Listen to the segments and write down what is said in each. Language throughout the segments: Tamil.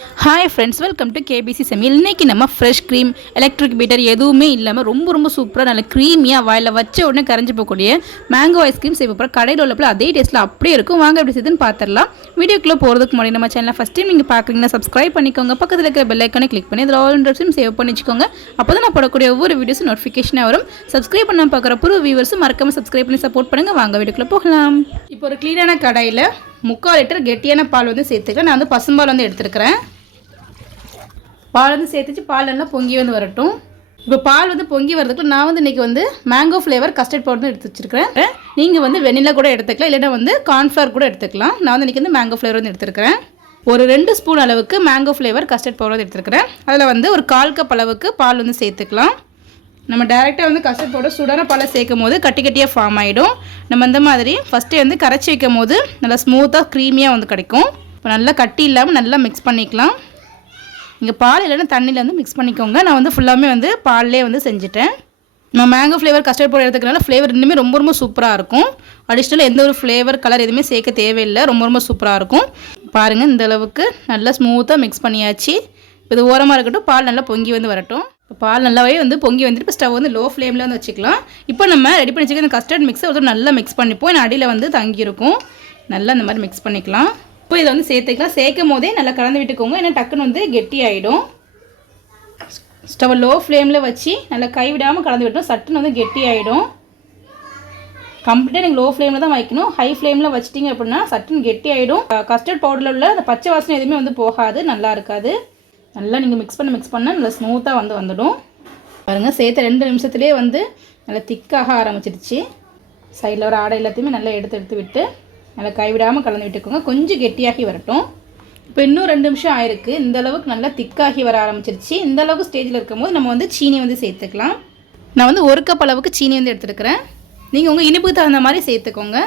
Hi friends welcome to KBC Samayal இன்றைக்கி நம்ம ஃப்ரெஷ் க்ரீம் எலக்ட்ரிக் பீட்டர் எதுவுமே இல்லாமல் ரொம்ப ரொம்ப சூப்பராக நல்ல க்ரீமியாக வாயில் வச்ச உடனே கரைஞ்சி போகக்கூடிய மேங்கோ ஐஸ்கிரீம் செய்ய போகிறோம் கடையில் உள்ளப்பல அதே டேஸ்ட்டில் அப்படியே இருக்கும். வாங்க எப்படி செய்யுதுன்னு பார்த்துடலாம் வீடியோக்குள்ளே போகிறதுக்கு முன்னாடி நம்ம சேனலை ஃபஸ்ட் டைம் நீங்கள் பார்க்குறீங்கன்னா சப்ஸ்கிரைப் பண்ணிக்கோங்க. பக்கத்தில் இருக்கிற பெல் ஐக்கானே கிளிக் பண்ணி அதில் ஆல் இன்ட்ரெஸ்ட்டும் சேவ் பண்ணி வச்சுக்கோங்க அப்போ தான் நான் போடக்கூடிய ஒவ்வொரு வீடியோஸும் நோட்டிஃபிகேஷனாக வரும். சப்ஸ்கிரைப் பண்ண பார்க்குற புது வியூவர்ஸும் மறக்காமல் சப்ஸ்கிரைப் பண்ணி சப்போர்ட் பண்ணுங்கள் வாங்க வீடியோக்குள்ளே போகலாம். இப்போ ஒரு க்ளீனான கடையில் முக்கால் லிட்டர் கெட்டியான பால் வந்து சேர்த்துக்கிறேன். நான் வந்து பசும்பால் வந்து எடுத்துருக்கிறேன். பால் வந்து சேர்த்துச்சு. பால் நல்லா பொங்கி வந்து வரட்டும். இப்போ பால் வந்து பொங்கி வரதுக்கு நான் வந்து இன்றைக்கி வந்து மேங்கோ ஃப்ளேவர் கஸ்டர்ட் பவுடர் எடுத்து வச்சிருக்கிறேன். நீங்கள் வந்து வெண்ணிலா கூட எடுத்துக்கலாம். இல்லைன்னா வந்து கார்ன்ஃப்ளவர் கூட எடுத்துக்கலாம். நான் வந்து இன்றைக்கி வந்து மேங்கோ ஃப்ளேவர் வந்து எடுத்துருக்கிறேன். ஒரு ரெண்டு ஸ்பூன் அளவுக்கு மேங்கோ ஃப்ளேவர் கஸ்டர்ட் பவுடர் வந்து எடுத்துருக்கிறேன். அதில் வந்து ஒரு கால் கப் அளவுக்கு பால் வந்து சேர்த்துக்கலாம். நம்ம டேரெக்டாக வந்து கஸ்டர்ட் பவுடர் சுடான பாலை சேர்க்கும் போது கட்டி கட்டியாக ஃபார்ம் ஆகிடும் நம்ம இந்த மாதிரி ஃபஸ்ட்டே வந்து கரைச்சி வைக்கும் போது நல்லா ஸ்மூத்தாக க்ரீமியாக வந்து கிடைக்கும். இப்போ நல்லா கட்டி இல்லாமல் நல்லா மிக்ஸ் பண்ணிக்கலாம். இங்கே பால் இல்லைன்னா தண்ணியில் வந்து மிக்ஸ் பண்ணிக்கோங்க. நான் வந்து ஃபுல்லாமே வந்து பால்லே வந்து செஞ்சுட்டேன். நம்ம மேங்கோ ஃப்ளேவர் கஸ்டர்ட் பவுடர் எடுத்துக்கிறனால ஃப்ளேவர் இன்னுமே ரொம்ப ரொம்ப சூப்பராக இருக்கும். அடிஷ்னல் எந்த ஒரு ஃப்ளேவர் கலர் எதுவுமே சேர்க்க தேவையில்லை. ரொம்ப ரொம்ப சூப்பராக இருக்கும். பாருங்கள் இந்த அளவுக்கு நல்லா ஸ்மூத்தாக மிக்ஸ் பண்ணியாச்சு. இது ஓரமாக இருக்கட்டும் பால் நல்லா பொங்கி வந்து வரட்டும். இப்போ பால் நல்லாவே வந்து பொங்கி வந்துட்டு இப்போ ஸ்டவ் வந்து லோ ஃப்ளேமில் வந்து வச்சுக்கலாம். இப்போ நம்ம ரெடி பண்ணி வச்சுக்க இந்த கஸ்டர்ட் மிக்ஸை ஒருத்தர் நல்லா மிக்ஸ் பண்ணிப்போம். ஏன்னா அடியில் வந்து தங்கியிருக்கும். நல்லா இந்த மாதிரி மிக்ஸ் பண்ணிக்கலாம். இப்போ இதை வந்து சேர்த்துக்கலாம். சேர்க்கும் போதே நல்லா கலந்து விட்டுக்கோங்க. ஏன்னா டக்குன்னு வந்து கெட்டி ஆகிடும் ஸ்டவ் லோ ஃப்ளேமில் வச்சு நல்லா கைவிடாமல் கலந்து விட்டோம். சட்டுன்னு வந்து கெட்டி ஆகிடும் கம்ப்ளீட்டாக நீங்கள் லோ ஃப்ளேமில் தான் வைக்கணும். ஹை ஃப்ளேமில் வச்சிட்டிங்க அப்படின்னா சட்டுன்னு கெட்டி ஆகிடும் கஸ்டர்ட் பவுடரில் உள்ள அந்த பச்சை வாசனை எதுவுமே வந்து போகாது. நல்லா இருக்காது. நல்லா நீங்கள் மிக்ஸ் பண்ண மிக்ஸ் பண்ணால் நல்லா ஸ்மூத்தாக வந்து வந்துடும். பாருங்கள் சேர்த்த ரெண்டு நிமிஷத்துலேயே வந்து நல்லா திக்காக ஆரம்பிச்சிடுச்சு. சைடில் வர ஆடை எல்லாத்தையுமே நல்லா எடுத்து எடுத்து விட்டு நல்லா கைவிடாமல் கலந்து விட்டுக்கோங்க. கொஞ்சம் கெட்டியாகி வரட்டும். இப்போ இன்னும் ரெண்டு நிமிஷம் ஆயிருக்கு. இந்த அளவுக்கு நல்லா திக்காகி வர ஆரம்பிச்சிருச்சு. இந்த அளவுக்கு ஸ்டேஜில் இருக்கும்போது நம்ம வந்து சீனி வந்து சேர்த்துக்கலாம். நான் வந்து ஒரு கப் அளவுக்கு சீனி வந்து எடுத்துருக்கிறேன். நீங்கள் உங்கள் இனிப்புக்கு தகுந்த மாதிரி சேர்த்துக்கோங்க.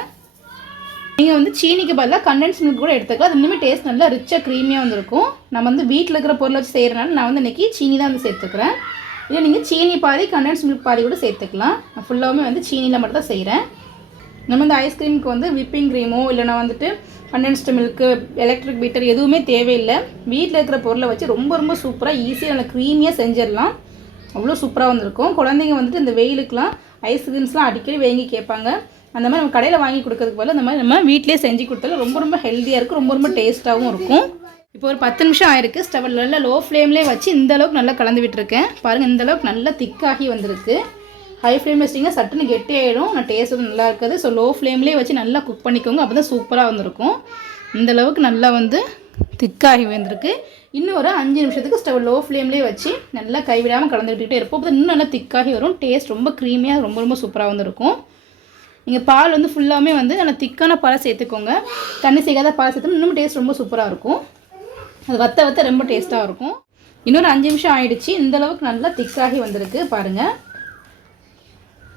நீங்கள் வந்து சீனிக்கு பதிலாக கண்டென்ஸ் மில்க் கூட எடுத்துக்கலாம். அது இன்னுமே டேஸ்ட் நல்லா ரிச்சாக க்ரீமியாக வந்துருக்கும். நம்ம வந்து வீட்டில் இருக்கிற பொருளை வச்சு செய்கிறனால நான் வந்து இன்றைக்கி சீனி தான் வந்து சேர்த்துக்கிறேன். இல்லை நீங்கள் சீனி பாதி கண்டென்ஸ் மில்க் பாதி கூட சேர்த்துக்கலாம். நான் ஃபுல்லாகவுமே வந்து சீனியில் மட்டும் தான் செய்கிறேன் நம்ம இந்த ஐஸ்கிரீமுக்கு வந்து விப்பிங் க்ரீமோ இல்லைனா வந்துட்டு கண்டென்ஸ்டு மில்க்கு எலக்ட்ரிக் பீட்டர் எதுவுமே தேவையில்லை. வீட்டில் இருக்கிற பொருளை வச்சு ரொம்ப ரொம்ப சூப்பராக ஈஸியாக நல்லா க்ரீமியாக செஞ்சிடலாம். அவ்வளோ சூப்பராக வந்திருக்கும். குழந்தைங்க வந்துட்டு இந்த வெயிலுக்குலாம் ஐஸ்கிரீம்ஸ்லாம் அடிக்கடி வாங்கி கேட்பாங்க. அந்த மாதிரி நம்ம கடையில் வாங்கி கொடுக்கறதுக்கு பதில் அந்த மாதிரி நம்ம வீட்டிலே செஞ்சு கொடுத்தாலும் ரொம்ப ரொம்ப ஹெல்த்தியாக இருக்கும் ரொம்ப ரொம்ப டேஸ்ட்டாகவும் இருக்கும். இப்போ ஒரு பத்து நிமிஷம் ஆயிருக்கு. ஸ்டவ் நல்லா லோ ஃப்ளேம்லேயே வச்சு இந்த அளவுக்கு நல்லா கலந்து விட்டுருக்கேன். பாருங்கள் இந்த அளவுக்கு நல்லா திக்காகி வந்திருக்கு. ஹை ஃப்ளேம் வச்சிட்டிங்கன்னா சட்டுன்னு கெட்டி ஆகிடும் ஆனால் டேஸ்ட் வந்து நல்லா இருக்காது. ஸோ லோ ஃப்ளேம்லேயே வச்சு நல்லா குக் பண்ணிக்கோங்க. அப்போ தான் சூப்பராக வந்திருக்கும். இந்த அளவுக்கு நல்லா வந்து திக்காகி வந்திருக்கு. இன்னும் ஒரு அஞ்சு நிமிஷத்துக்கு ஸ்டவ் லோ ஃப்ளேம்லேயே வச்சு நல்லா கைவிடாமல் கலந்து விட்டுக்கிட்டே இருப்போம். அப்போ இன்னும் நல்லா திக்காகி வரும். டேஸ்ட் ரொம்ப க்ரீமியாக ரொம்ப ரொம்ப சூப்பராக வந்திருக்கும். நீங்கள் பால் வந்து ஃபுல்லாகவே வந்து நல்லா திக்கான பாலை சேர்த்துக்கோங்க. தண்ணி சேர்க்காத பால் சேர்த்து இன்னும் டேஸ்ட் ரொம்ப சூப்பராக இருக்கும். அது வத்த வத்த ரொம்ப டேஸ்ட்டாக இருக்கும். இன்னொரு அஞ்சு நிமிஷம் ஆயிடுச்சு. இந்தளவுக்கு நல்லா திக்காகி வந்திருக்கு. பாருங்கள்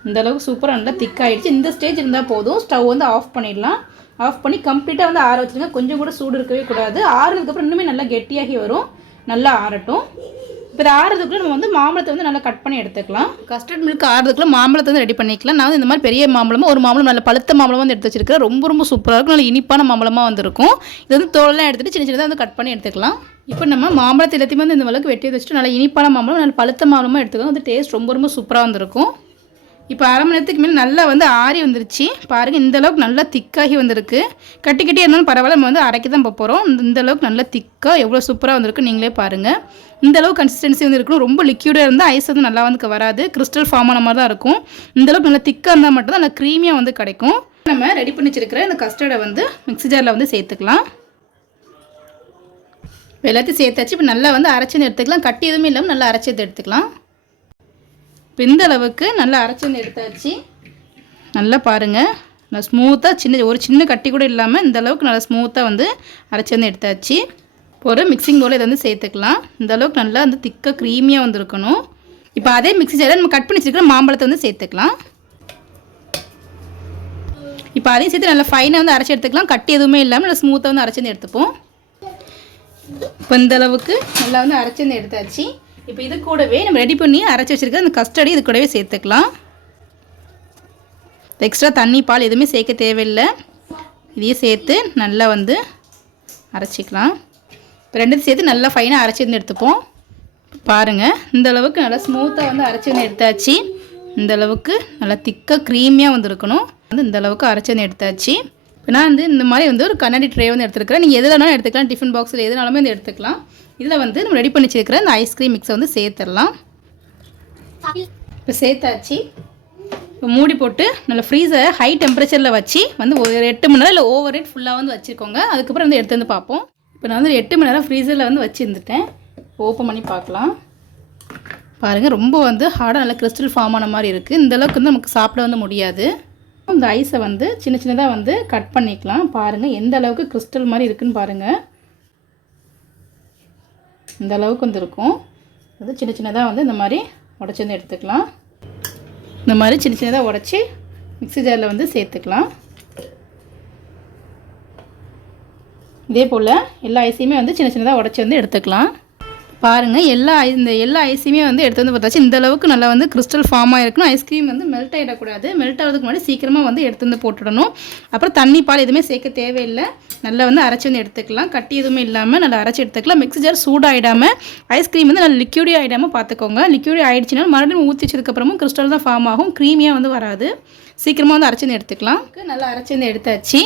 இந்தளவுக்கு சூப்பராக நல்லா திக்காயிடுச்சு இந்த ஸ்டேஜ் இருந்தால் போதும். ஸ்டவ் வந்து ஆஃப் பண்ணிடலாம். ஆஃப் பண்ணி கம்ப்ளீட்டாக வந்து ஆற வச்சுருங்க. கொஞ்சம் கூட சூடு இருக்கவே கூடாது. ஆறுனதுக்கப்புறம் இன்னுமே நல்லா கெட்டியாகி வரும். நல்லா ஆறட்டும். இப்போ இது ஆறுறதுக்குள்ள நம்ம வந்து மாம்பழத்தை வந்து நல்லா கட் பண்ணி எடுத்துக்கலாம். கஸ்டர்ட் மில்க் ஆறுறதுக்குள்ள மாம்பழத்தை வந்து ரெடி பண்ணிக்கலாம். நான் வந்து இந்த மாதிரி பெரிய மாம்பழமாக ஒரு மாம்பழம் நல்ல பழுத்த மாம்பழம் வந்து எடுத்து வச்சிருக்கேன் ரொம்ப ரொம்ப சூப்பராக இருக்கும். நல்ல இனிப்பான மாம்பழமாக வந்திருக்கும். இது வந்து தோலெல்லாம் எடுத்துகிட்டு சின்ன சின்னதாக வந்து கட் பண்ணி எடுத்துக்கலாம். இப்போ நம்ம மாம்பழத்தை எல்லாத்தையுமே வந்து இந்த அளவுக்கு வெட்டி வச்சுட்டு நல்லா இனிப்பான மாம்பழம் நல்ல பழுத்த மாம்பழமாக எடுத்துக்கலாம். வந்து டேஸ்ட் ரொம்ப ரொம்ப சூப்பராக வந்திருக்கும். இப்போ அரை மணி நேரத்துக்கு மேலே நல்லா வந்து ஆறி வந்துருச்சு. பாருங்கள் இந்த அளவுக்கு நல்லா திக்காகி வந்திருக்கு. கட்டி கட்டி இருந்தாலும் பரவாயில்ல நம்ம வந்து அரைக்கி தான் போகிறோம் இந்த அளவுக்கு நல்லா திக்காக எவ்வளோ சூப்பராக வந்திருக்கு நீங்களே பாருங்கள் இந்த அளவு கன்சிஸ்டன்சி வந்து இருக்கணும். ரொம்ப லிக்யூடாக இருந்தால் ஐஸ் வந்து நல்லா வந்து வராது. கிறிஸ்டல் ஃபார்ம் ஆன மாதிரி தான் இருக்கும். இந்த அளவுக்கு நல்லா திக்காக இருந்தால் மட்டும்தான் நல்லா க்ரீமியாக வந்து கிடைக்கும். நம்ம ரெடி பண்ணி வச்சிருக்கிற இந்த கஸ்டர்டை வந்து மிக்ஸி ஜாரில் வந்து சேர்த்துக்கலாம். இப்போ எல்லாத்தையும் சேர்த்தாச்சு. இப்போ நல்லா வந்து அரைச்சி எடுத்துக்கலாம். கட்டி எதுவுமே இல்லாமல் நல்லா அரைச்சி எடுத்துக்கலாம். இப்போ இந்த அளவுக்கு நல்லா அரைச்சின்னு எடுத்தாச்சு. நல்லா பாருங்கள் நல்லா ஸ்மூத்தாக சின்ன ஒரு சின்ன கட்டி கூட இல்லாமல் இந்த அளவுக்கு நல்லா ஸ்மூத்தாக வந்து அரைச்சி வந்து எடுத்தாச்சு. இப்போ ஒரு மிக்சிங் போல் இதை வந்து சேர்த்துக்கலாம். இந்த அளவுக்கு நல்லா வந்து திக்காக க்ரீமியாக வந்துருக்கணும். இப்போ அதே மிக்ஸி ஜாரில் நம்ம கட் பண்ணி வச்சுருக்கிற மாம்பழத்தை வந்து சேர்த்துக்கலாம். இப்போ அதையும் சேர்த்து நல்லா ஃபைனாக வந்து அரைச்சி எடுத்துக்கலாம். கட்டி எதுவுமே இல்லாமல் நல்லா ஸ்மூத்தாக வந்து அரைச்சி வந்து எடுத்துப்போம். இப்போ இந்த அளவுக்கு நல்லா வந்து அரைச்சி வந்து எடுத்தாச்சு. இப்போ இது கூடவே நம்ம ரெடி பண்ணி அரைச்சி வச்சுருக்க அந்த கஸ்டர்டு இது கூடவே சேர்த்துக்கலாம். எக்ஸ்ட்ரா தண்ணி பால் எதுவுமே சேர்க்க தேவையில்லை. இதையும் சேர்த்து நல்லா வந்து அரைச்சிக்கலாம். இப்போ ரெண்டுத்தையும் சேர்த்து நல்லா ஃபைனாக அரைச்சிருந்து எடுத்துப்போம். பாருங்கள் இந்த அளவுக்கு நல்லா ஸ்மூத்தாக வந்து அரைச்சிருந்து எடுத்தாச்சு. இந்த அளவுக்கு நல்லா திக்காக க்ரீமியாக வந்து இருக்கணும். வந்து இந்த அளவுக்கு அரைச்சிருந்து எடுத்தாச்சு. இப்போ நான் வந்து இந்த மாதிரி வந்து ஒரு கண்ணாடி ட்ரே வந்து எடுத்துருக்கிறேன். நீங்கள் எது வேணாலும் எடுத்துக்கலாம். டிஃபன் பாக்ஸில் எதுனாலுமே வந்து எடுத்துக்கலாம். இதில் வந்து நம்ம ரெடி பண்ணி வச்சுருக்கிற இந்த ஐஸ்கிரீம் மிக்ஸை வந்து சேர்த்துடலாம். இப்போ சேர்த்தாச்சு. இப்போ மூடி போட்டு நல்லா ஃப்ரீஸரை ஹை டெம்பரேச்சரில் வச்சு வந்து ஒரு எட்டு மணி நேரம் இல்லை ஓவர் ரேட் ஃபுல்லாக வந்து வச்சுருக்கோங்க. அதுக்கப்புறம் வந்து எடுத்து வந்து பார்ப்போம். இப்போ நான் வந்து எட்டு மணி நேரம் ஃப்ரீசரில் வந்து வச்சுருந்துட்டேன். ஓப்பன் பண்ணி பார்க்கலாம். பாருங்கள் ரொம்ப வந்து ஹார்டாக நல்லா கிறிஸ்டல் ஃபார்ம் ஆன மாதிரி இருக்குது இந்த அளவுக்கு வந்து நமக்கு சாப்பிட வந்து முடியாது. இந்த ஐஸை வந்து சின்ன சின்னதாக வந்து கட் பண்ணிக்கலாம். பாருங்கள் எந்த அளவுக்கு கிறிஸ்டல் மாதிரி இருக்குன்னு பாருங்கள் இந்த அளவுக்கு வந்து இருக்கும். அது சின்ன சின்னதாக வந்து இந்த மாதிரி உடச்சி வந்து எடுத்துக்கலாம். இந்த மாதிரி சின்ன சின்னதாக உடச்சி மிக்ஸி ஜாரில் வந்து சேர்த்துக்கலாம். இதே போல் எல்லா ஐஸையுமே வந்து சின்ன சின்னதாக உடச்சி வந்து எடுத்துக்கலாம். பாருங்கள் எல்லா ஐ- இந்த எல்லா ஐஸையுமே வந்து எடுத்து வந்து பார்த்தாச்சு. இந்த அளவுக்கு நல்லா வந்து கிறிஸ்டல் ஃபார்மாக இருக்கணும். ஐஸ்கிரீம் வந்து மெல்ட் ஆகிடக்கூடாது மெல்ட் ஆகிறதுக்கு முன்னாடி சீக்கிரமாக வந்து எடுத்து வந்து போட்டுடணும். அப்புறம் தண்ணி பால் எதுவுமே சேர்க்க தேவையில்லை. நல்லா வந்து அரைச்சி வந்து எடுத்துக்கலாம். கட்டி எதுவுமே இல்லாமல் நல்லா அரைச்சி எடுத்துக்கலாம். மிக்ஸி ஜார் சூடாகிடாமல் ஐஸ்கிரீம் வந்து நல்லா லிக்யூடி ஆகிடாமல் பார்த்துக்கோங்க. லிக்யூடி ஆகிடுச்சுன்னா மறுபடியும் ஊற்றி வச்சதுக்கப்புறமும் கிறிஸ்டல் தான் ஃபார்ம் ஆகும். க்ரீமியாக வந்து வராது. சீக்கிரமாக வந்து அரைச்சி வந்து எடுத்துக்கலாம். நல்லா அரைச்சி வந்து எடுத்தாச்சு.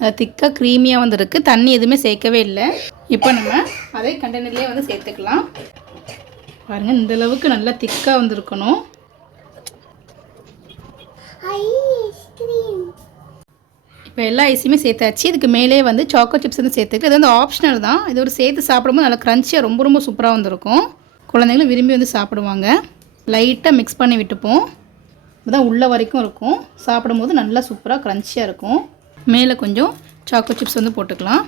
திக்காக க்ரீமியாக வந்து இருக்குது தண்ணி எதுவுமே சேர்க்கவே இல்லை. இப்போ நம்ம அதே கண்டெய்னர்லேயே வந்து சேர்த்துக்கலாம். பாருங்கள் இந்த அளவுக்கு நல்லா திக்காக வந்திருக்கணும். இப்போ எல்லா ஐஸுமே சேர்த்தாச்சு. இதுக்கு மேலே வந்து சாக்கோ சிப்ஸ் வந்து சேர்த்துக்கு இது வந்து ஆப்ஷனல் தான். இது ஒரு சேர்த்து சாப்பிடும்போது நல்லா க்ரன்ச்சியாக ரொம்ப ரொம்ப சூப்பராக வந்திருக்கும். குழந்தைங்களும் விரும்பி வந்து சாப்பிடுவாங்க. லைட்டாக மிக்ஸ் பண்ணி விட்டுப்போம். இதுதான் உள்ள வரைக்கும் இருக்கும். சாப்பிடும்போது நல்லா சூப்பராக க்ரன்ச்சியாக இருக்கும். மேலே கொஞ்சம் சாக்கோ சிப்ஸ் வந்து போட்டுக்கலாம்.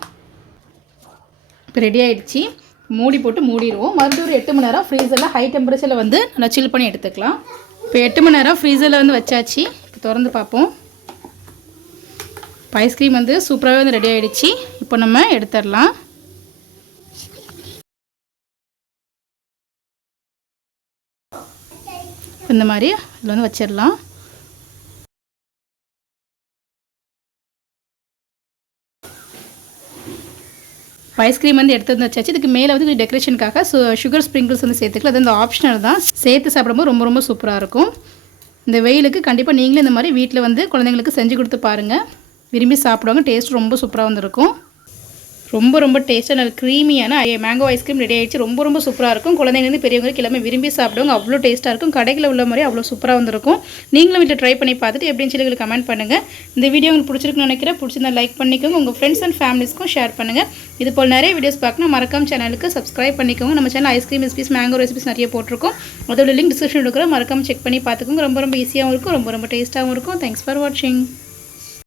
இப்போ ரெடி ஆகிடுச்சி மூடி போட்டு மூடிடுவோம். மறுபடியும் ஒரு எட்டு மணி நேரம் ஃப்ரீசரில் ஹை டெம்பரேச்சரில் வந்து நல்லா சில் பண்ணி எடுத்துக்கலாம். இப்போ எட்டு மணி நேரம் ஃப்ரீசரில் வந்து வச்சாச்சு. இப்போ திறந்து பார்ப்போம். இப்போ ஐஸ்கிரீம் வந்து சூப்பராகவே வந்து ரெடி ஆகிடுச்சி இப்போ நம்ம எடுத்துடலாம். இந்த மாதிரி இதில் வந்து வச்சிடலாம். ஐஸ்கிரீம் வந்து எடுத்து வந்து இதுக்கு மேலே வந்து டெக்கரேஷனுக்காக சு சுகர் ஸ்ப்ரிங்கிள்ஸ் வந்து சேர்த்துக்கலாம். அது அந்த ஆப்ஷனல் தான். சேர்த்து சாப்பிடும்போது ரொம்ப ரொம்ப சூப்பராக இருக்கும். இந்த வெயிலுக்கு கண்டிப்பாக நீங்களும் இந்த மாதிரி வீட்டில் வந்து குழந்தைங்களுக்கு செஞ்சு கொடுத்து பாருங்கள் விரும்பி சாப்பிடுவாங்க. டேஸ்ட் ரொம்ப சூப்பராக வந்திருக்கும் ரொம்ப ரொம்ப டேஸ்ட்டாக நல்ல க்ரீமியான மேங்கோ ஐஸ்கிரீம் ரெடி ஆகிடுச்சு ரொம்ப ரொம்ப சூப்பராக இருக்கும். குழந்தைங்க பெரியவங்களுக்கு எல்லாமே விரும்பி சாப்பிடுவாங்க. அவ்வளோ டேஸ்ட்டாக இருக்கும். கடைகளில் உள்ள மாதிரி அவ்வளோ சூப்பராக வந்திருக்கும். நீங்களும் வீட்டில் ட்ரை பண்ணி பார்த்துட்டு எப்படின்னு சொல்லி எங்களுக்கு கமெண்ட் பண்ணுங்கள் இந்த வீடியோ உங்களுக்கு பிடிச்சிருக்குன்னு நினைக்கிறேன். பிடிச்சிருந்தா லைக் பண்ணிக்கோங்க. உங்கள் ஃப்ரெண்ட்ஸ் அண்ட் ஃபேமிலிஸ்க்கும் ஷேர் பண்ணுங்கள் இது போல் நிறைய வீடியோஸ் பார்க்கணும். மறக்காம சேனலுக்கு சப்ஸ்கிரைப் பண்ணிக்கோங்க. நம்ம channel ice cream recipes mango recipes நிறைய போட்டிருக்கோம். அதோட லிங்க் டிஸ்கிரிப்ஷன் இருக்கிற மறக்காம செக் பண்ணி பார்த்துக்கோங்க. ரொம்ப ரொம்ப ஈஸியாகவும் இருக்கும். ரொம்ப ரொம்ப டேஸ்ட்டாகவும் இருக்கும். தேங்க்ஸ் ஃபார் வாட்சிங்